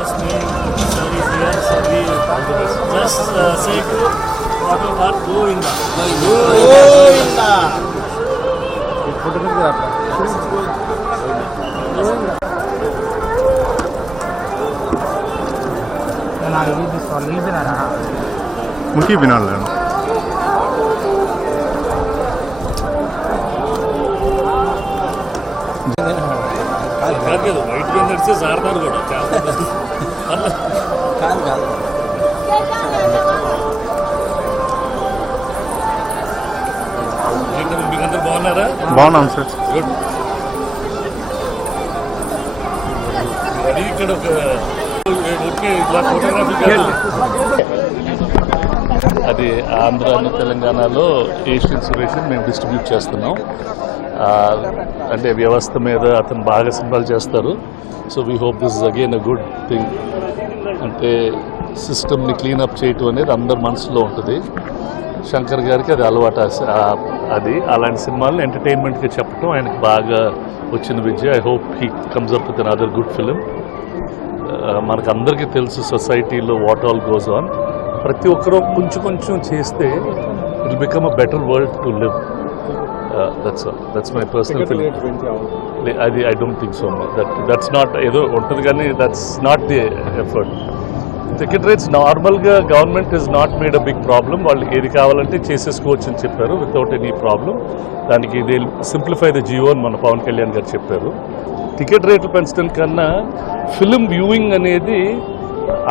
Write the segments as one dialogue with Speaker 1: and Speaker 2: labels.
Speaker 1: Thomas May, sir is here, so we just uh, say auto part Govinda. Govinda.
Speaker 2: Photo किती आपला ನಾನು
Speaker 3: ಇಲ್ಲಿ ಬಿಸಾಲ್
Speaker 1: ಇಲ್ಲಿ కింద నడిచే సారదారు కూడా
Speaker 4: కాదు కాదు.
Speaker 1: మీకు అందరు బాగున్నారా?
Speaker 3: బాగున్నాం సార్.
Speaker 1: గుడ్. అది ఇక్కడ ఒక ఓకే ఇలా ఫోటోగ్రఫీ కాదు అది ఆంధ్ర తెలంగాణలో ఏషియన్ సురేషన్ మేము డిస్ట్రిబ్యూట్ చేస్తున్నాం. అంటే వ్యవస్థ మీద అతను బాగా సినిమాలు చేస్తారు. So we hope this is again a good thing అంటే సిస్టమ్ని క్లీనప్ చేయటం అనేది అందరి మనసులో ఉంటుంది. శంకర్ గారికి అది అలవాటు అది. అలాంటి సినిమాలను ఎంటర్టైన్మెంట్గా చెప్పడం ఆయనకి బాగా వచ్చిన విద్య. I hope he comes up with an other good film మనకు అందరికీ తెలుసు సొసైటీలో వాట్ ఆల్ గోస్ ఆన్ ప్రతి ఒక్కరూ కొంచెం కొంచెం చేస్తే it become a better world to live that's that's my personal feeling అది I don't think so that that's not ఏదో ఉంటుంది కానీ that's not the effort ticket rates నార్మల్గా government is not made a big problem వాళ్ళు ఏది కావాలంటే చేసేసుకోవచ్చు అని చెప్పారు వితౌట్ ఎనీ ప్రాబ్లం దానికి ఇది సింప్లిఫై ద జియో అని మన పవన్ కళ్యాణ్ గారు చెప్పారు. టికెట్ రేట్లు పెంచడం కన్నా ఫిలిం వ్యూయింగ్ అనేది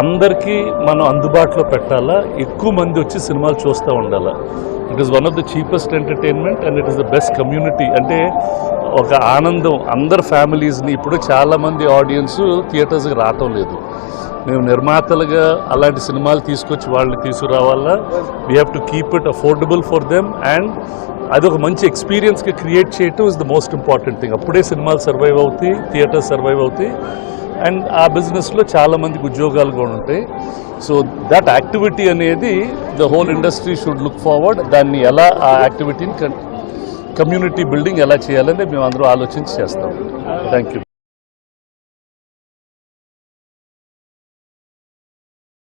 Speaker 1: అందరికీ మనం అందుబాటులో పెట్టాలా? ఎక్కువ మంది వచ్చి సినిమాలు చూస్తూ ఉండాలా? It is one of the cheapest entertainment and it is the best community అంటే ఒక ఆనందం. అందరు ఫ్యామిలీస్ని ఇప్పుడు చాలామంది ఆడియన్స్ థియేటర్స్కి రావటం లేదు. మేము నిర్మాతలుగా అలాంటి సినిమాలు తీసుకొచ్చి వాళ్ళని తీసుకురావాలా? We have to keep it affordable for them and అది ఒక మంచి ఎక్స్పీరియన్స్గా క్రియేట్ చేయటం is the most important thing అప్పుడే సినిమాలు సర్వైవ్ అవుతాయి థియేటర్స్ సర్వైవ్ అవుతాయి. అండ్ ఆ బిజినెస్లో చాలా మందికి ఉద్యోగాలు కూడా ఉంటాయి. సో దట్ యాక్టివిటీ అనేది the whole industry should look forward దాన్ని ఎలా ఆ యాక్టివిటీని కమ్యూనిటీ బిల్డింగ్ ఎలా చేయాలని మేము అందరూ ఆలోచించి చేస్తాం. Thank you